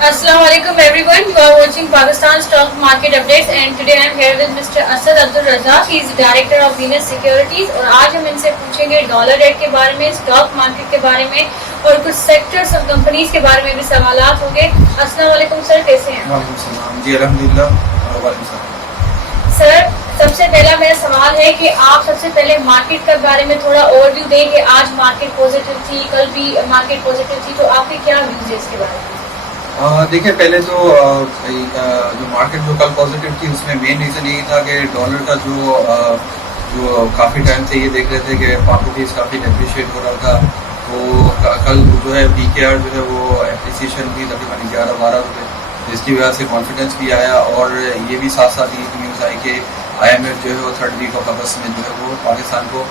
Assalamu alaikum everyone. You are watching Pakistan Stock Market Updates and today I am here with Mr. Asad Abdul Razak. He is Director of Venus Securities और आज हम इनसे पूछेंगे dollar rate के बारे में, stock market के बारे में और कुछ सेक्टर्स और कंपनीज के बारे में भी सवालात होंगे। अस्सलाम वालेकुम सर, कैसे हैं? वालेकुम सलाम जी, अल्हम्दुलिल्लाह। वालेकुम सलाम सर, सबसे पहला मेरा सवाल है कि आप सबसे पहले मार्केट के बारे में थोड़ा ओवरव्यू दें कि आज मार्केट पॉजिटिव थी, कल भी मार्केट पॉजिटिव थी, तो आपके क्या व्यूज है इसके बारे में? देखिए, पहले तो जो मार्केट जो कल पॉजिटिव थी उसमें मेन रीज़न यही था कि डॉलर का जो काफ़ी टाइम से ये देख रहे थे कि पाक रुपीज़ काफ़ी डेप्रिशिएट हो रहा था। तो कल जो है BKR जो है वो एप्रिसिएशन भी तकरीबन 11-12 रुपये, तो इसकी वजह से कॉन्फिडेंस भी आया और ये भी साथ साथ ये न्यूज़ आई कि IMF जो है वो 3rd वीक ऑफ अगस्त में जो है वो पाकिस्तान को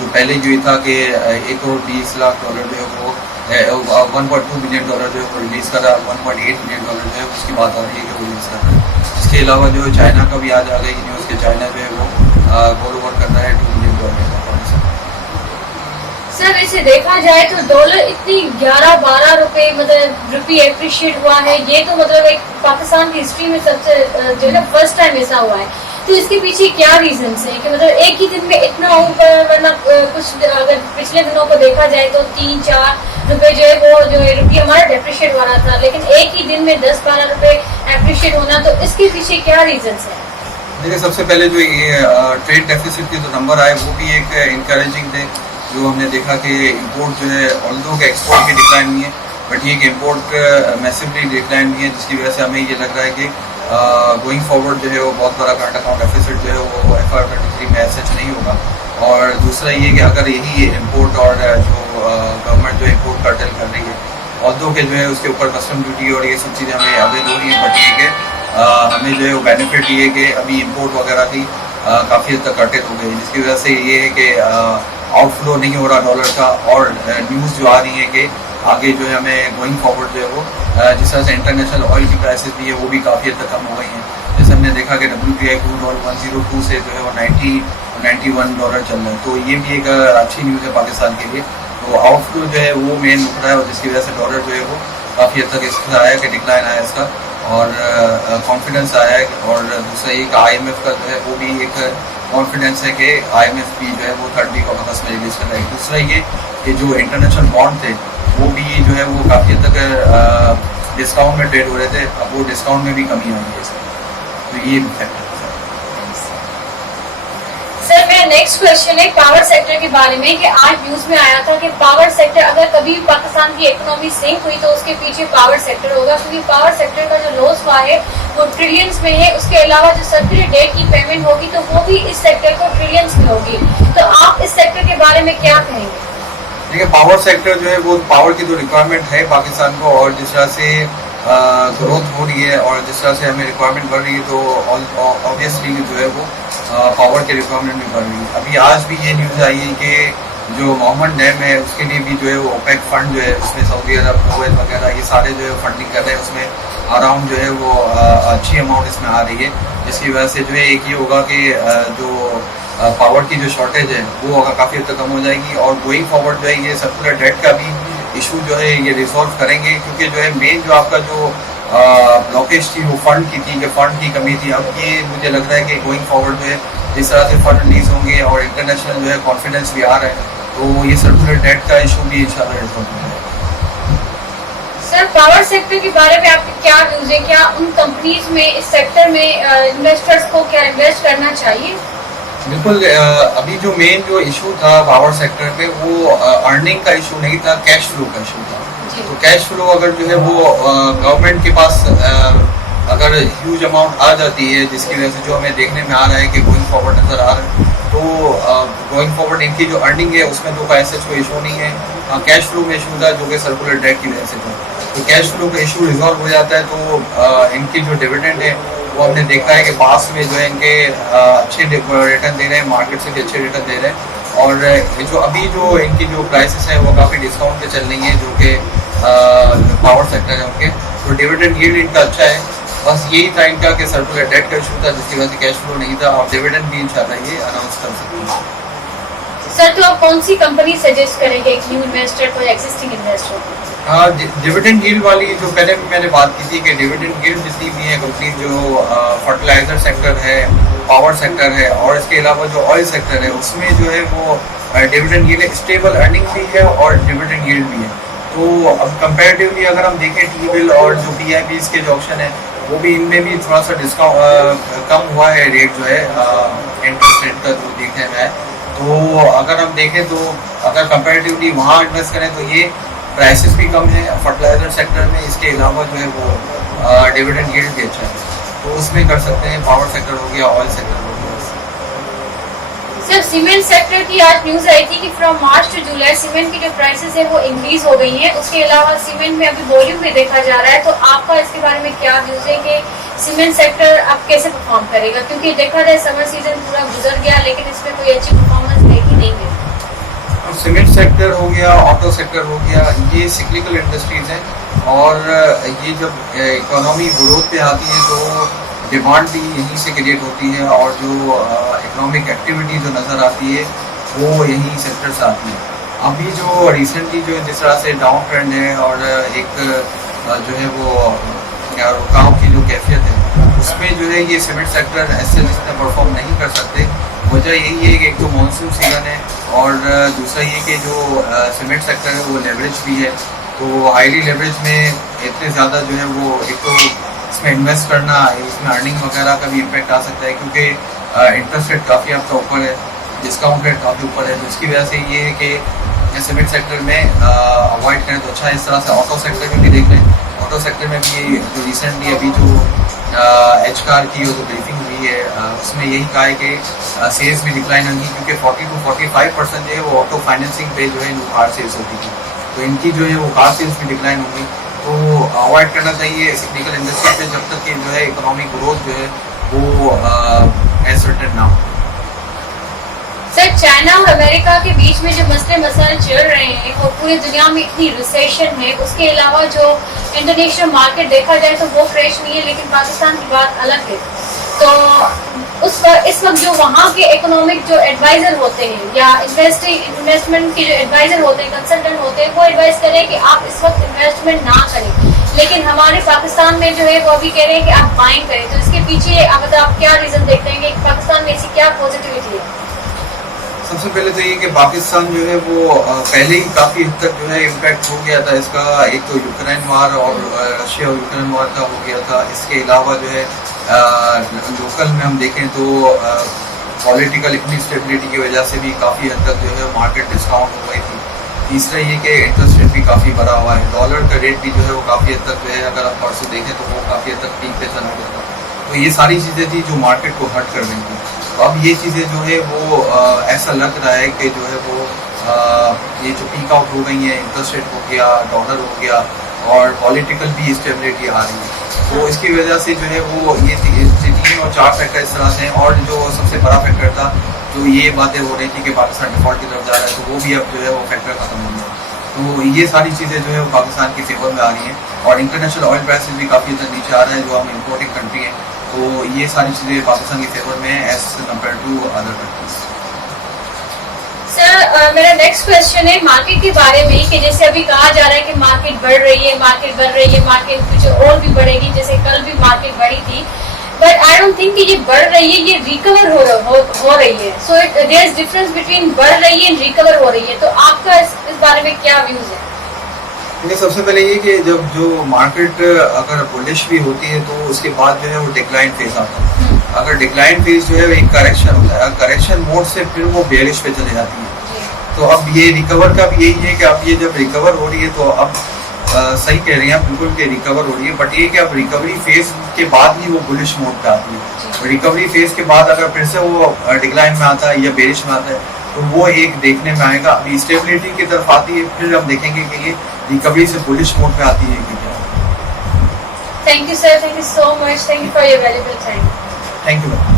जो पहले जो ये था कि $1 करोड़ 20 लाख जो है वो $1.2 बिलियन जो है वो रिलीज़ कर रहा है, $1.8 बिलियन जो है उसकी बात आ रही है कि वो रिलीज़ कर रहा है। इसके अलावा जो है चाइना का भी आज आ गई न्यूज़ कि चाइना जो है वो गोल ओवर कर रहा है $2 बिलियन का। सर, वैसे देखा जाए तो डॉलर इतनी 11-12 रुपए मतलब रुपी एप्रिशिएट हुआ है, ये तो मतलब एक पाकिस्तान की हिस्ट्री में सबसे जो है फर्स्ट टाइम ऐसा हुआ है। तो इसके पीछे क्या रीजंस हैं कि मतलब एक ही दिन में इतना ऊपर, वरना कुछ अगर पिछले दिनों को देखा जाए तो 3-4 रुपए जो है वो जो है रुपये हमारा डेप्रिशिएट हो रहा था, लेकिन एक ही दिन में 10-12 रुपए एप्रिशिएट होना, तो इसके पीछे क्या रीजंस है? देखिए, सबसे पहले जो ये ट्रेड डेफिसिट के जो नंबर आए वो भी एक इंकरेजिंग थे। जो हमने देखा कि इंपोर्ट जो है ऑल्दो के एक्सपोर्ट भी डिक्लाइन नहीं है, बट ये कि इम्पोर्ट मैसिवली डिक्लाइन नहीं है, जिसकी वजह से हमें ये लग रहा है कि गोइंग फॉरवर्ड जो है वो बहुत बड़ा करंट अकाउंट डेफिसिट जो है वो FY23 में ऐसा नहीं होगा। और दूसरा ये कि अगर यही इम्पोर्ट और जो गवर्नमेंट जो इम्पोर्ट कर्टेल कर रही है, ऑल्दो के जो है उसके ऊपर कस्टम ड्यूटी और ये सब चीज़ें हमें अवेल हो रही हैं, बट ये कि हमें जो है वो बेनिफिट ये है कि अभी इम्पोर्ट वगैरह थी काफ़ी हद तक कर्टेल हो गई, जिसकी वजह से ये है कि आउटफ्लो नहीं हो रहा डॉलर का। और न्यूज़ जो आ रही है कि आगे जो है हमें गोइंग फॉरवर्ड जो है वो जिस तरह से इंटरनेशनल ऑयल की प्राइसेस भी है वो भी काफ़ी हद तक कम हो गई हैं। जैसे हमने देखा कि WTI क्रूड ऑयल 102 से जो है वो $91 चल रहा है, तो ये भी एक अच्छी न्यूज़ है पाकिस्तान के लिए। तो आउटफ्लो जो है वो मेन उठ रहा है और जिसकी वजह से डॉलर जो है वो काफ़ी हद तक इसका आया कि डिक्लाइन आया इसका और कॉन्फिडेंस आया है। और दूसरा एक IMF का जो है वो भी एक कॉन्फिडेंस है कि IMF भी जो है वो 3rd वीक ऑफ अगस्त में रिलीज कर रहा है। दूसरा ये कि जो इंटरनेशनल बॉन्ड थे वो भी जो है वो काफ़ी हद तक डिस्काउंट में ट्रेड हो रहे थे, अब वो डिस्काउंट में भी कमी आई है इसमें, तो ये फैक्टर। सर, मेरा नेक्स्ट क्वेश्चन है पावर सेक्टर के बारे में कि आज न्यूज में आया था कि पावर सेक्टर अगर कभी भी पाकिस्तान की इकोनॉमी सिंक हुई तो उसके पीछे पावर सेक्टर होगा, क्योंकि पावर सेक्टर का जो लॉस हुआ है वो ट्रिलियंस में है। उसके अलावा जो सर्कुलर डेट की पेमेंट होगी तो वो भी इस सेक्टर को ट्रिलियंस में होगी, तो आप इस सेक्टर के बारे में क्या कहेंगे? देखिए, पावर सेक्टर जो है वो पावर की जो रिक्वायरमेंट है पाकिस्तान को और जिस तरह से ग्रोथ हो रही है और जिस तरह से हमें रिक्वायरमेंट बढ़ रही है, तो ऑब्वियसली जो है वो पावर की रिक्वायरमेंट भी बढ़ रही है। अभी आज भी ये न्यूज़ आई है कि जो मोहम्मद डैम है उसके लिए भी जो है वो OPEC फंड जो है उसमें सऊदी अरब, कुवैत वगैरह ये सारे जो है फंडिंग कर रहे हैं, उसमें अराउंड जो है वो अच्छी अमाउंट इसमें आ रही है, जिसकी वजह से जो है एक ये होगा कि जो पावर की जो शॉर्टेज है वो काफ़ी हद तक कम हो जाएगी। और गोइंग फॉरवर्ड जो है ये सर्कुलर डेट का भी इशू जो है ये रिजॉल्व करेंगे, क्योंकि जो है मेन जो आपका जो ब्लॉकेज थी वो फंड की थी कि फंड की कमी थी। अब ये मुझे लग रहा है कि गोइंग फॉरवर्ड जो है जिस तरह से फंड रिलीज होंगे और इंटरनेशनल जो है कॉन्फिडेंस भी आ रहा है, तो ये सर्कुलर डेट का इशू भी इंशाल्लाह रिजॉल्व हो जाएगा। सर, पावर सेक्टर के बारे में आपके क्या व्यूज है? क्या उन कंपनीज में, इस सेक्टर में इन्वेस्टर्स को क्या इन्वेस्ट करना चाहिए? बिल्कुल, अभी जो मेन जो इशू था पावर सेक्टर पे वो अर्निंग का इशू नहीं था, कैश फ्लो का इशू था। तो कैश फ्लो अगर जो है वो गवर्नमेंट के पास अगर ह्यूज अमाउंट आ जाती है, जिसकी वजह से जो हमें देखने में आ रहा है कि गोइंग फॉरवर्ड नजर आ रहा है, तो गोइंग फॉरवर्ड इनकी जो अर्निंग है उसमें तो ऐसे कोई इशू नहीं है। कैश फ्लो में इशू था जो कि सर्कुलर डेट की वजह से था, तो कैश फ्लो का इशू रिजॉल्व हो जाता है। तो इनकी जो डिविडेंड है वो हमने देखा है कि पास में जो है इनके अच्छे रिटर्न दे रहे हैं, मार्केट से भी अच्छे रिटर्न दे रहे हैं। और जो अभी जो इनकी जो प्राइसेस हैं वो काफ़ी डिस्काउंट पे चल रही हैं, जो कि पावर सेक्टर है उनके, तो डिविडेंड यील्ड इनका अच्छा है। बस यही था इनका कि सर्कुलर डेट का इशू था जिसकी वजह से कैश फ्लो नहीं था, और डिविडेंड भी इंशाल्लाह ये अनाउंस कर सकते हैं। सर, तो आप कौन सी कंपनी सजेस्ट करेंगे एक न्यू इन्वेस्टर को, एग्जिस्टिंग इन्वेस्टर को? हाँ, डिविडेंड यील्ड वाली जो पहले भी मैंने बात की थी कि डिविडेंड यील्ड जितनी भी है कंपनी जो फर्टिलाइजर सेक्टर है, पावर सेक्टर है और इसके अलावा जो ऑयल सेक्टर है उसमें जो है वो डिविडेंड यील्ड स्टेबल अर्निंग भी है और डिविडेंड यील्ड भी है। तो अब कंपैरेटिवली अगर हम देखें टी बिल और जो PIBs के जो ऑप्शन है वो भी इनमें भी थोड़ा सा डिस्काउंट कम हुआ है रेट जो है इंटरेस्ट रेट का जो देखने में है। तो अगर हम देखें तो अगर कंपैरेटिवली वहाँ इन्वेस्ट करें तो ये प्राइसेस भी कम है फर्टिलाइजर सेक्टर में, इसके अलावा जो है वो डिविडेंड यील्ड भी अच्छा है तो उसमें कर सकते हैं। पावर सेक्टर हो गया, ऑयल सेक्टर हो गया। सर सीमेंट सेक्टर की आज न्यूज आई थी कि from March two July cement की जो प्राइसेस है वो इंक्रीज हो गई हैं। उसके अलावा सीमेंट में अभी वॉल्यूम भी देखा जा रहा है, तो आपका इसके बारे में क्या व्यूज है कि सीमेंट सेक्टर अब कैसे परफॉर्म करेगा? क्योंकि देखा जाए समर सीजन पूरा गुजर गया लेकिन इसमें कोई अच्छी परफॉर्मेंस देखी नहीं है। सीमेंट सेक्टर हो गया, ऑटो सेक्टर हो गया, ये सिक्लिकल इंडस्ट्रीज हैं और ये जब इकोनॉमी ग्रोथ पे आती है तो डिमांड भी यहीं से क्रिएट होती है और जो इकोनॉमिक एक्टिविटी जो नज़र आती है वो यहीं सेक्टर से आती है। अभी जो रिसेंटली जो जिस तरह से डाउन ट्रेंड है और एक जो है वो रुकाव की जो कैफियत है उसमें जो है ये सीमेंट सेक्टर ऐसे जितना परफॉर्म नहीं कर सकते। वजह यही है कि एक तो मानसून सीजन है और दूसरा ये कि जो सीमेंट सेक्टर है वो लेवरेज भी है, तो हाईली लेवरेज में इतने ज़्यादा जो है वो एक तो इसमें इन्वेस्ट करना, इसमें अर्निंग वगैरह का भी इम्पैक्ट आ सकता है क्योंकि इंटरेस्ट रेट काफ़ी आपका ऊपर है, डिस्काउंट रेट काफ़ी ऊपर है, जिसकी वजह से ये है कि सीमेंट सेक्टर में अवॉइड करें तो अच्छा है। इस तरह से ऑटो सेक्टर में भी देख लें, ऑटो सेक्टर में भी जो रिसेंटली अभी जो HCAR की जो ब्रीफिंग हुई है उसमें यही कहा है कि सेल्स भी डिक्लाइन होंगी क्योंकि 40 to 45% जो है वो ऑटो फाइनेंसिंग पे जो है कार सेल्स होती थी, तो इनकी जो है वो कार सेल्स भी डिक्लाइन होंगी। तो अवॉइड करना चाहिए सिक्लिकल इंडस्ट्री पे जब तक कि जो है इकोनॉमिक ग्रोथ जो है वो एज सर्टेन ना हो। सर चाइना और अमेरिका के बीच में जो मसले मसाइल चल रहे हैं और पूरी दुनिया में इतनी रिसेशन है, उसके अलावा जो इंटरनेशनल मार्केट देखा जाए तो वो फ्रेश नहीं है, लेकिन पाकिस्तान की बात अलग है। तो इस वक्त जो वहाँ के इकोनॉमिक जो एडवाइजर होते हैं या इन्वेस्टमेंट के जो एडवाइजर होते हैं, कंसल्टेंट होते हैं, वो एडवाइस करें कि आप इस वक्त इन्वेस्टमेंट ना करें, लेकिन हमारे पाकिस्तान में जो है वो अभी कह रहे हैं कि आप बाइंग करें। तो इसके पीछे मतलब आप क्या रीजन देखते हैं कि पाकिस्तान में ऐसी क्या पॉजिटिविटी है? सबसे पहले तो ये कि पाकिस्तान जो है वो पहले ही काफ़ी हद तक जो है इम्पैक्ट हो गया था इसका, एक तो यूक्रेन वार और रशिया और यूक्रेन वार का हो गया था। इसके अलावा जो है लोकल में हम देखें तो पॉलिटिकल इनस्टेबिलिटी की वजह से भी काफ़ी हद तक जो है मार्केट डिस्काउंट हो गई थी। तीसरा ये कि इंटरेस्ट रेट भी काफ़ी बढ़ा हुआ है, डॉलर का रेट भी जो है वो काफ़ी हद तक जो है अगर आप परसों देखें तो वो काफ़ी हद तक पीक पे चला गया था। तो ये सारी चीज़ें थी जो मार्केट को हर्ट कर रही थी। तो अब ये चीज़ें जो है वो ऐसा लग रहा है कि जो है वो ये जो पीक आउट हो गई है, इंटरेस्ट रेट हो गया, डॉलर हो गया और पॉलिटिकल भी स्टेबिलिटी आ रही है। तो इसकी वजह से जो है वो ये 3 और 4 फैक्टर इस तरह से हैं। और जो सबसे बड़ा फैक्टर था जो ये बातें हो रही थी कि पाकिस्तान डिफॉल्ट की तरफ जा रहा है, तो वो भी अब जो है वो फैक्टर खत्म हो गया। तो ये सारी चीज़ें जो है वो पाकिस्तान की फेवर में आ रही हैं और इंटरनेशनल ऑयल प्राइसेस भी काफ़ी हद तक नीचे आ रहा है, जो हम इम्पोर्टिंग कंट्री हैं। तो ये सारी चीज़ें पाकिस्तान की फेवर में है as compared to other countries. Sir मेरा नेक्स्ट क्वेश्चन है मार्केट के बारे में कि जैसे अभी कहा जा रहा है कि मार्केट बढ़ रही है, मार्केट कुछ और भी बढ़ेगी, जैसे कल भी मार्केट बढ़ी थी, बट आई डोंट थिंक कि ये बढ़ रही है, ये रिकवर हो रही है। So there is difference between बढ़ रही है एंड रिकवर हो रही है। तो आपका इस बारे में क्या व्यूज है? सबसे पहले ये कि जब जो मार्केट अगर बुलिश भी होती है तो उसके बाद जो है वो डिक्लाइन फेज आता है। अगर डिक्लाइन फेज जो है एक करेक्शन होता है, करेक्शन मोड से फिर वो बेरिश पे चले जाती है। तो अब ये रिकवर का भी यही है कि अब ये जब रिकवर हो रही है तो अब सही कह रही हैं आप बिल्कुल कि रिकवर हो रही है, बट ये कि अब रिकवरी फेज के बाद ही वो बुलिश मोड पे आती है। रिकवरी फेज के बाद अगर फिर से वो डिक्लाइन में आता है या बेरिश में आता है तो वो एक देखने में आएगा। अभी स्टेबिलिटी की तरफ आती है, फिर हम देखेंगे कि ये रिकवरी से बुलिश मोड पे आती है कि क्या। Thank you sir, thank you so much, thank you for your valuable time. Thank you.